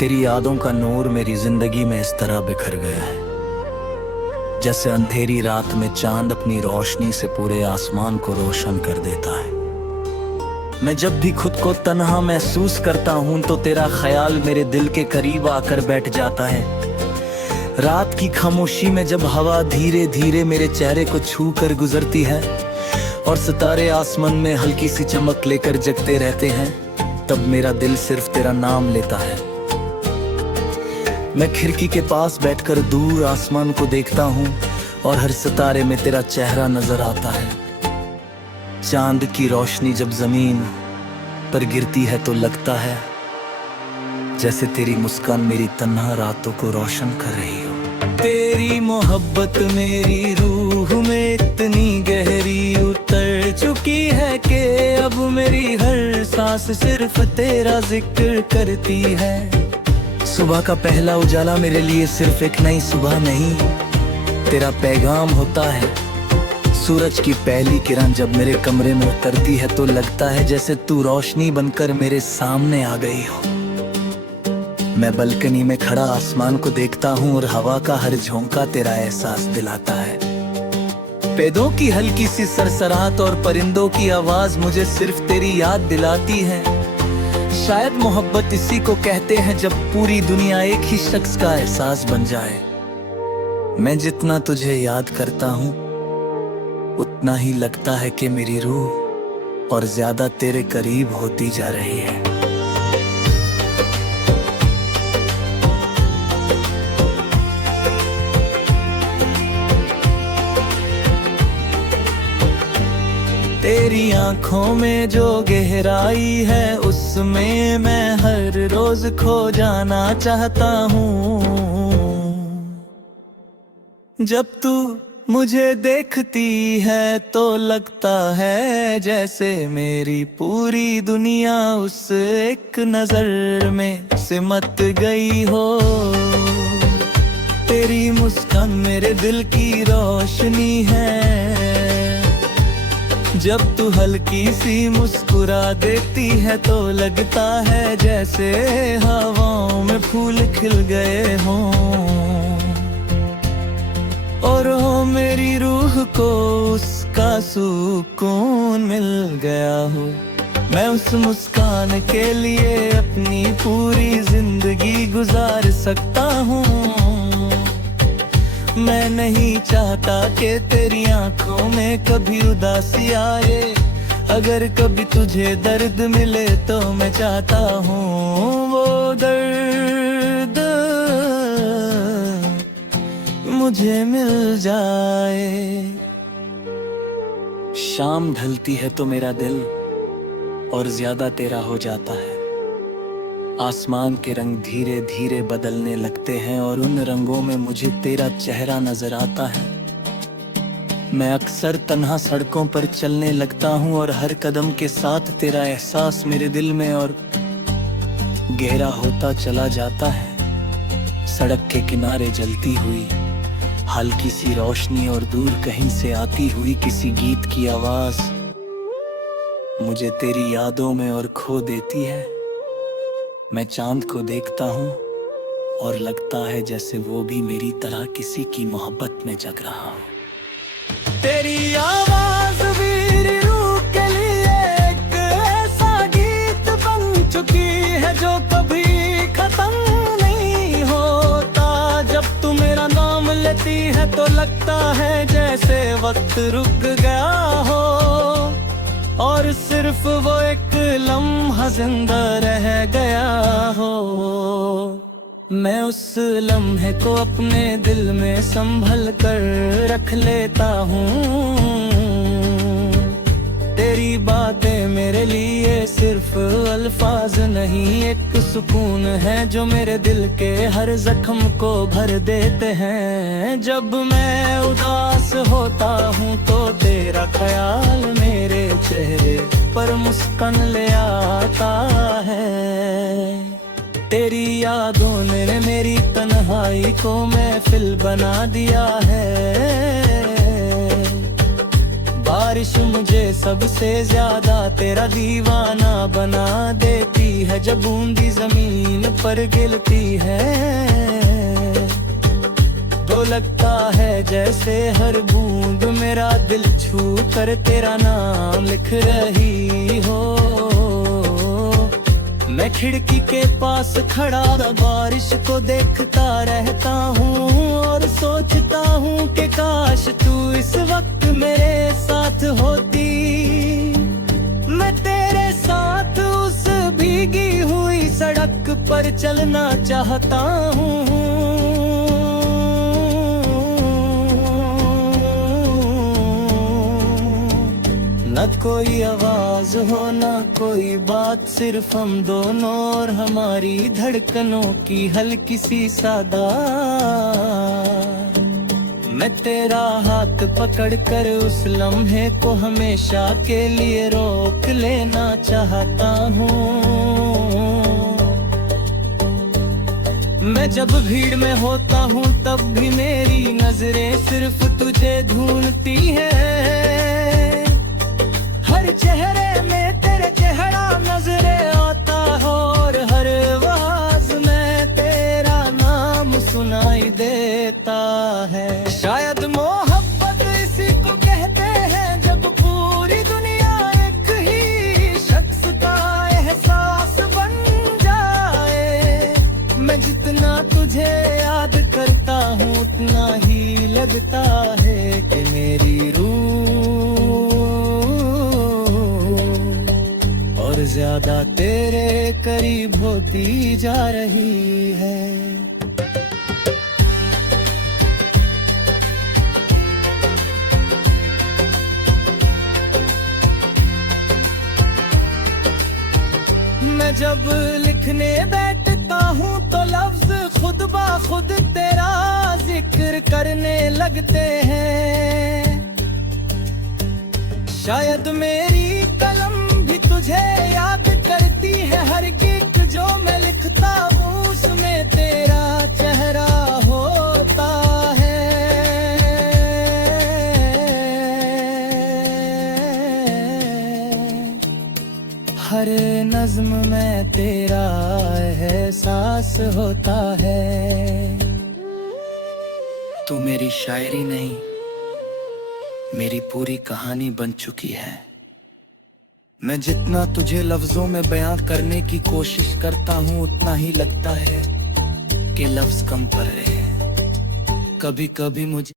तेरी यादों का नूर मेरी जिंदगी में इस तरह बिखर गया है जैसे अंधेरी रात में चांद अपनी रोशनी से पूरे आसमान को रोशन कर देता है। मैं जब भी खुद को तन्हा महसूस करता हूं तो तेरा ख्याल मेरे दिल के करीब आकर बैठ जाता है। रात की खामोशी में जब हवा धीरे धीरे मेरे चेहरे को छू कर गुजरती है और सितारे आसमान में हल्की सी चमक लेकर जगते रहते हैं, तब मेरा दिल सिर्फ तेरा नाम लेता है। मैं खिड़की के पास बैठकर दूर आसमान को देखता हूँ और हर सितारे में तेरा चेहरा नजर आता है। चांद की रोशनी जब जमीन पर गिरती है तो लगता है जैसे तेरी मुस्कान मेरी तन्हा रातों को रोशन कर रही हो। तेरी मोहब्बत मेरी रूह में इतनी गहरी उतर चुकी है कि अब मेरी हर सांस सिर्फ तेरा जिक्र करती है। सुबह का पहला उजाला मेरे लिए सिर्फ एक नई सुबह नहीं, तेरा पैगाम होता है। सूरज की पहली किरण जब मेरे कमरे में उतरती है तो लगता है जैसे तू रोशनी बनकर मेरे सामने आ गई हो। मैं बालकनी में खड़ा आसमान को देखता हूँ और हवा का हर झोंका तेरा एहसास दिलाता है। पेड़ों की हल्की सी सरसराहट और परिंदों की आवाज मुझे सिर्फ तेरी याद दिलाती है। शायद मोहब्बत इसी को कहते हैं जब पूरी दुनिया एक ही शख्स का एहसास बन जाए। मैं जितना तुझे याद करता हूँ उतना ही लगता है कि मेरी रूह और ज्यादा तेरे करीब होती जा रही है। तेरी आंखों में जो गहराई है उसमें मैं हर रोज खो जाना चाहता हूँ। जब तू मुझे देखती है तो लगता है जैसे मेरी पूरी दुनिया उस एक नजर में सिमट गई हो। तेरी मुस्कान मेरे दिल की रोशनी है, जब तू हल्की सी मुस्कुरा देती है तो लगता है जैसे हवाओं में फूल खिल गए हों और हो मेरी रूह को उसका सुकून मिल गया हो। मैं उस मुस्कान के लिए अपनी पूरी जिंदगी गुजार सकता हूँ। मैं नहीं चाहता कि तेरी आंखों में कभी उदासी आए। अगर कभी तुझे दर्द मिले तो मैं चाहता हूँ वो दर्द मुझे मिल जाए। शाम ढलती है तो मेरा दिल और ज्यादा तेरा हो जाता है। आसमान के रंग धीरे धीरे बदलने लगते हैं और उन रंगों में मुझे तेरा चेहरा नजर आता है। मैं अक्सर तन्हा सड़कों पर चलने लगता हूँ और हर कदम के साथ तेरा एहसास मेरे दिल में और गहरा होता चला जाता है। सड़क के किनारे जलती हुई हल्की सी रोशनी और दूर कहीं से आती हुई किसी गीत की आवाज मुझे तेरी यादों में और खो देती है। मैं चांद को देखता हूँ और लगता है जैसे वो भी मेरी तरह किसी की मोहब्बत में जग रहा हो। तेरी आवाज मेरी रूह के लिए एक ऐसा गीत बन चुकी है जो कभी खत्म नहीं होता। जब तू मेरा नाम लेती है तो लगता है जैसे वक्त रुक गया हो और सिर्फ वो एक लम्हा जिंदा रह गया हो। मैं उस लम्हे को अपने दिल में संभल कर रख लेता हूँ। तेरी बातें मेरे लिए सिर्फ अल्फाज नहीं, एक सुकून है जो मेरे दिल के हर जख्म को भर देते हैं। जब मैं उदास होता हूँ तो तेरा ख्याल मेरे चेहरे पर मुस्कान ले आता है। तेरी यादों ने मेरी तन्हाई को महफिल बना दिया है। बारिश मुझे सबसे ज्यादा तेरा दीवाना बना देती है, जब बूंदी जमीन पर गिरती है तो लगता है जैसे हर बूंद मेरा दिल छू कर तेरा नाम लिख रही हो। मैं खिड़की के पास खड़ा बारिश को देखता रहता हूँ और सोचता हूँ कि काश तू इस वक्त मेरे साथ होती। मैं तेरे साथ उस भीगी हुई सड़क पर चलना चाहता हूँ। न कोई आवाज हो न कोई बात, सिर्फ हम दोनों और हमारी धड़कनों की हल्की सी सादा। मैं तेरा हाथ पकड़कर उस लम्हे को हमेशा के लिए रोक लेना चाहता हूँ। मैं जब भीड़ में होता हूँ तब भी मेरी नजरें सिर्फ तुझे ढूंढती हैं। हर चेहरे में तेरे चेहरा नजरे आता हो और हर आवाज में तेरा नाम सुनाई देता है। शायद मोहब्बत इसी को कहते हैं जब पूरी दुनिया एक ही शख्स का एहसास बन जाए। मैं जितना तुझे याद करता हूँ उतना ही लगता है कि मेरी रूह और ज्यादा तेरे करीब होती जा रही है। मैं जब लिखने बैठता हूँ तो लफ्ज खुद ब खुद तेरा जिक्र करने लगते हैं। शायद मेरी कलम भी तुझे याद करती है, हर गीत जो मैं लिखता हूँ उसमें तेरा चेहरा होता है। हर नज्म में तेरा एहसास होता है। तू मेरी शायरी नहीं, मेरी पूरी कहानी बन चुकी है। मैं जितना तुझे लफ्जों में बयां करने की कोशिश करता हूँ उतना ही लगता है कि लफ्ज कम पड़ रहे हैं। कभी कभी मुझे